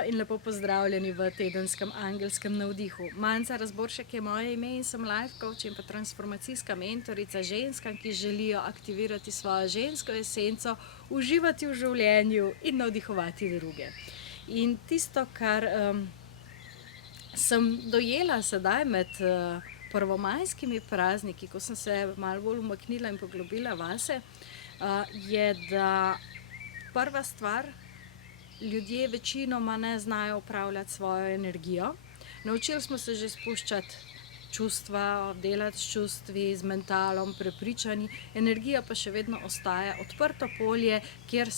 Živijo in lepo pozdravljeni v tedenskem angelskem navdihu. Manca Razboršek je moje ime in sem life coach in pa transformacijska mentorica ženskam, ki želijo aktivirati svojo žensko esenco, uživati v življenju in navdihovati druge. In tisto, kar sem dojela sedaj med prvomajskimi prazniki, ko sem se malo bolj umaknila in poglobila vase, je, da prva stvar, ljudje večinoma ne znajo upravljati svojo energijo. Naučili smo se že spuščati čustva, delati s čustvi, z mentalom, prepričanji. Energija pa še vedno ostaja odprto polje, kjer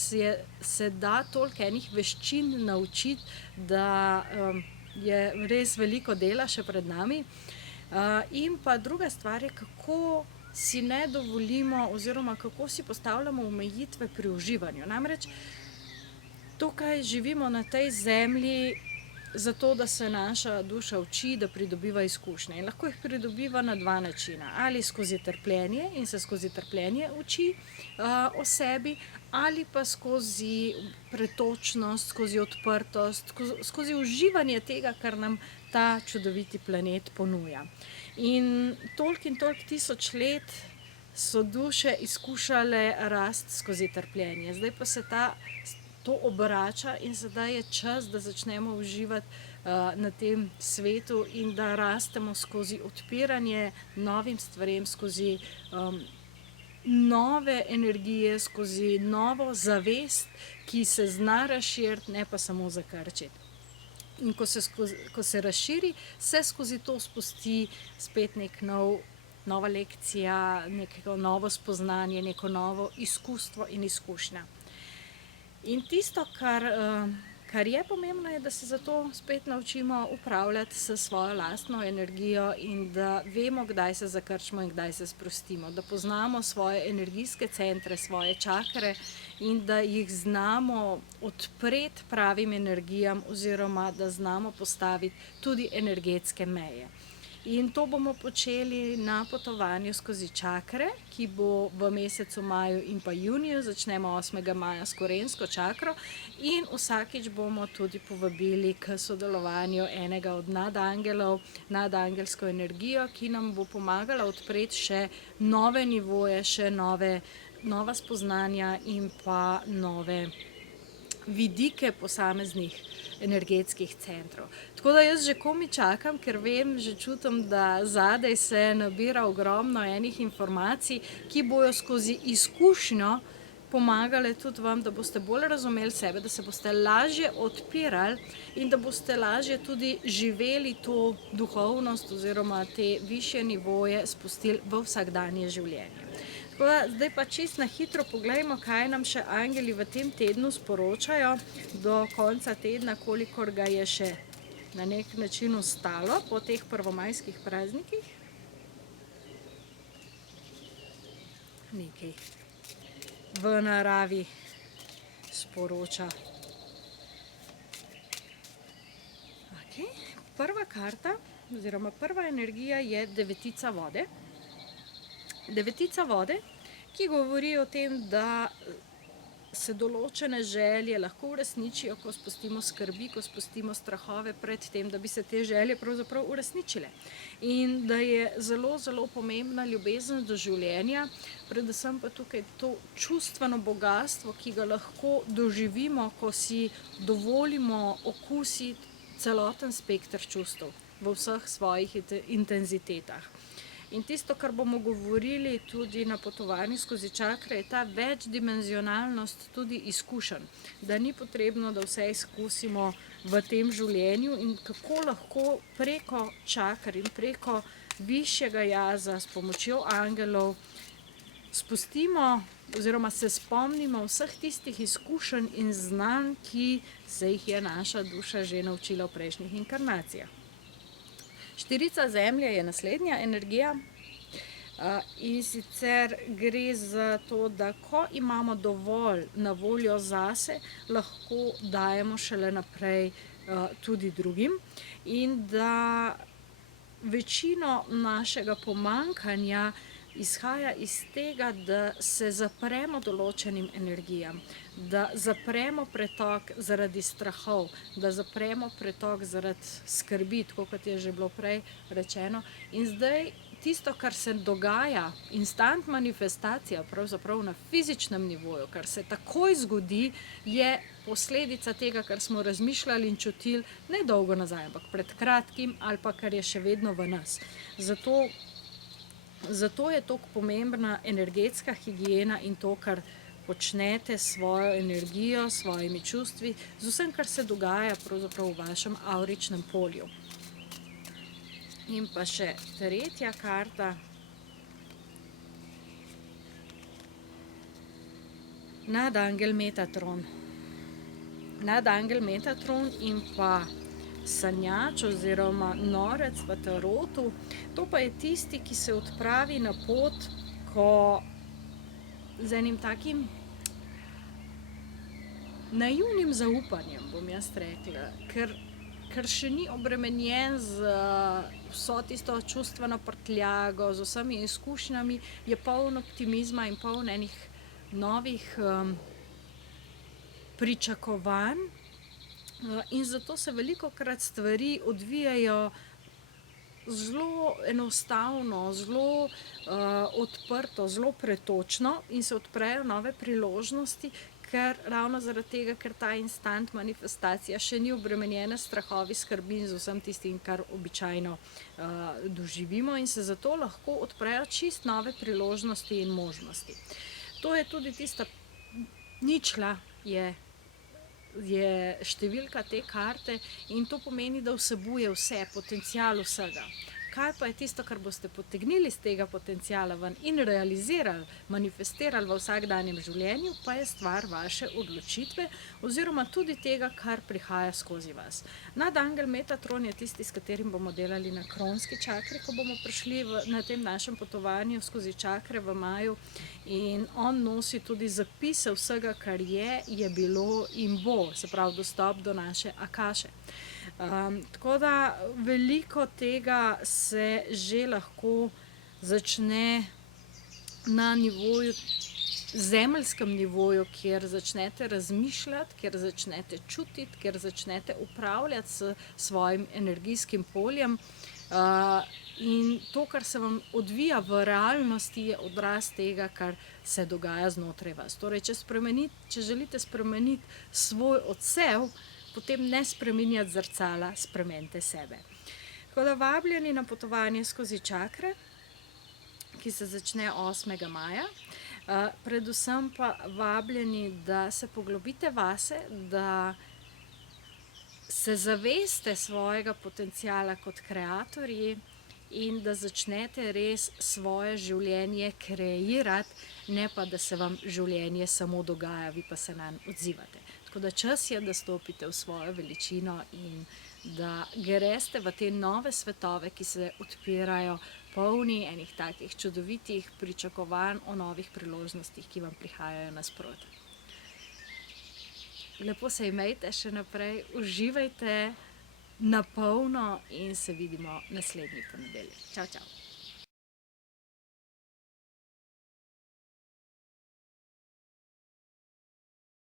se da toliko enih veščin naučiti, da je res veliko dela še pred nami. In pa druga stvar je, kako si ne dovolimo oziroma kako si postavljamo omejitve pri uživanju. Namreč tukaj živimo na tej zemlji zato, da se naša duša uči, da pridobiva izkušnje. In lahko jih pridobiva na dva načina. Ali skozi trpljenje in se skozi trpljenje uči o sebi, ali pa skozi pretočnost, skozi odprtost, skozi uživanje tega, kar nam ta čudoviti planet ponuja. In toliko tisoč let so duše izkušale rasti skozi trpljenje. Zdaj pa se to obrača in sedaj je čas, da začnemo uživati na tem svetu in da rastemo skozi odpiranje novim stvarem, skozi nove energije, skozi novo zavest, ki se zna razširiti, ne pa samo zakrčiti. In ko se razširi, se skozi to spusti spet nova lekcija, neko novo spoznanje, neko novo izkustvo in izkušnja. In tisto, kar je pomembno, je, da se zato spet naučimo upravljati s svojo lastno energijo in da vemo, kdaj se zakrčimo in kdaj se sprostimo. Da poznamo svoje energijske centre, svoje čakre in da jih znamo odpreti pravim energijam oziroma da znamo postaviti tudi energetske meje. In to bomo počeli na potovanju skozi čakre, ki bo v mesecu maju in pa juniju. Začnemo 8. maja s korensko čakro in vsakič bomo tudi povabili k sodelovanju enega od nadangelov, nadangelsko energijo, ki nam bo pomagala odpreti še nove nivoje, še nova spoznanja in pa nove vidike posameznih energetskih centrov. Tako da jaz že komaj čakam, ker vem, že čutim, da zadaj se nabira ogromno enih informacij, ki bojo skozi izkušnjo pomagale tudi vam, da boste bolj razumeli sebe, da se boste lažje odpirali in da boste lažje tudi živeli to duhovnost oziroma te višje nivoje spustili v vsakdanje življenje. Tako da zdaj pa čisto na hitro poglejmo, kaj nam še angeli v tem tednu sporočajo do konca tedna, kolikor ga je še na nek način ostalo po teh prvomajskih praznikih. Nekaj v naravi sporoča. Okay. Prva karta oziroma prva energija je devetica vode. Devetica vode, ki govori o tem, da se določene želje lahko uresničijo, ko spustimo skrbi, ko spustimo strahove pred tem, da bi se te želje pravzaprav uresničile. In da je zelo, zelo pomembna ljubezen do življenja, predvsem pa tukaj to čustveno bogastvo, ki ga lahko doživimo, ko si dovolimo okusiti celoten spekter čustev v vseh svojih intenzitetah. In tisto, kar bomo govorili tudi na potovanju skozi čakre, je ta večdimenzionalnost tudi izkušenj. Da ni potrebno, da vse izkusimo v tem življenju in kako lahko preko čakr in preko višjega jaza s pomočjo angelov spustimo oziroma se spomnimo vseh tistih izkušenj in znanj, ki se jih je naša duša že naučila v prejšnjih inkarnacijah. Štirica zemlje je naslednja energija in sicer gre za to, da ko imamo dovolj na voljo zase, lahko dajemo šele naprej tudi drugim in da večino našega pomanjkanja izhaja iz tega, da se zapremo določenim energijam, da zapremo pretok zaradi strahov, da zapremo pretok zaradi skrbi, tako kot je že bilo prej rečeno. In zdaj tisto, kar se dogaja, instant manifestacija, pravzaprav na fizičnem nivoju, kar se takoj zgodi, je posledica tega, kar smo razmišljali in čutili ne dolgo nazaj, ampak pred kratkim, ali pa kar je še vedno v nas. Zato je tako pomembna energetska higiena in to, kar počnete s svojo energijo, s svojimi čustvi, z vsem, kar se dogaja pravzaprav v vašem avričnem polju. In pa še tretja karta. Nadangel Metatron. Nadangel Metatron in pa sanjač oziroma norec v tarotu. To pa je tisti, ki se odpravi na pot, ko z enim takim naivnim zaupanjem, bom jaz rekla, ker še ni obremenjen z vso tisto čustveno prtljago, z vsemi izkušnjami, je poln optimizma in poln enih novih pričakovanj. In zato se velikokrat stvari odvijajo zelo enostavno, zelo odprto, zelo pretočno in se odprejo nove priložnosti, ker ravno zaradi tega, ker ta instant manifestacija še ni obremenjena s strahovi, skrbi in z vsem tistim, kar običajno doživimo, in se zato lahko odprejo čist nove priložnosti in možnosti. To je tudi tista ničla, je številka te karte in to pomeni, da vsebuje vse, potencial vsega. Kaj pa je tisto, kar boste potegnili iz tega potenciala ven in realizirali, manifestirali v vsakdanjem življenju, pa je stvar vaše odločitve oziroma tudi tega, kar prihaja skozi vas. Nadangel Metatron je tisti, s katerim bomo delali na kronski čakri, ko bomo prišli na tem našem potovanju skozi čakre v maju, in on nosi tudi zapise vsega, kar je bilo in bo, se pravi dostop do naše akaše. Tako da veliko tega se že lahko začne na nivoju, zemeljskem nivoju, kjer začnete razmišljati, kjer začnete čutiti, kjer začnete upravljati s svojim energijskim poljem. In to, kar se vam odvija v realnosti, je odraz tega, kar se dogaja znotraj vas. Torej, če želite spremeniti svoj odsev, potem ne spreminjati zrcala, spremenite sebe. Tako da vabljeni na potovanje skozi čakre, ki se začne 8. maja. Predvsem pa vabljeni, da se poglobite vase, da se zaveste svojega potenciala kot kreatorji in da začnete res svoje življenje kreirati, ne pa da se vam življenje samo dogaja, vi pa se nanj odzivate. Tako da čas je, da stopite v svojo veličino in da greste v te nove svetove, ki se odpirajo, polni enih takih čudovitih pričakovanj o novih priložnostih, ki vam prihajajo nasproti. Lepo se imejte še naprej, uživajte na polno in se vidimo naslednji ponedeljek. Čau, čau.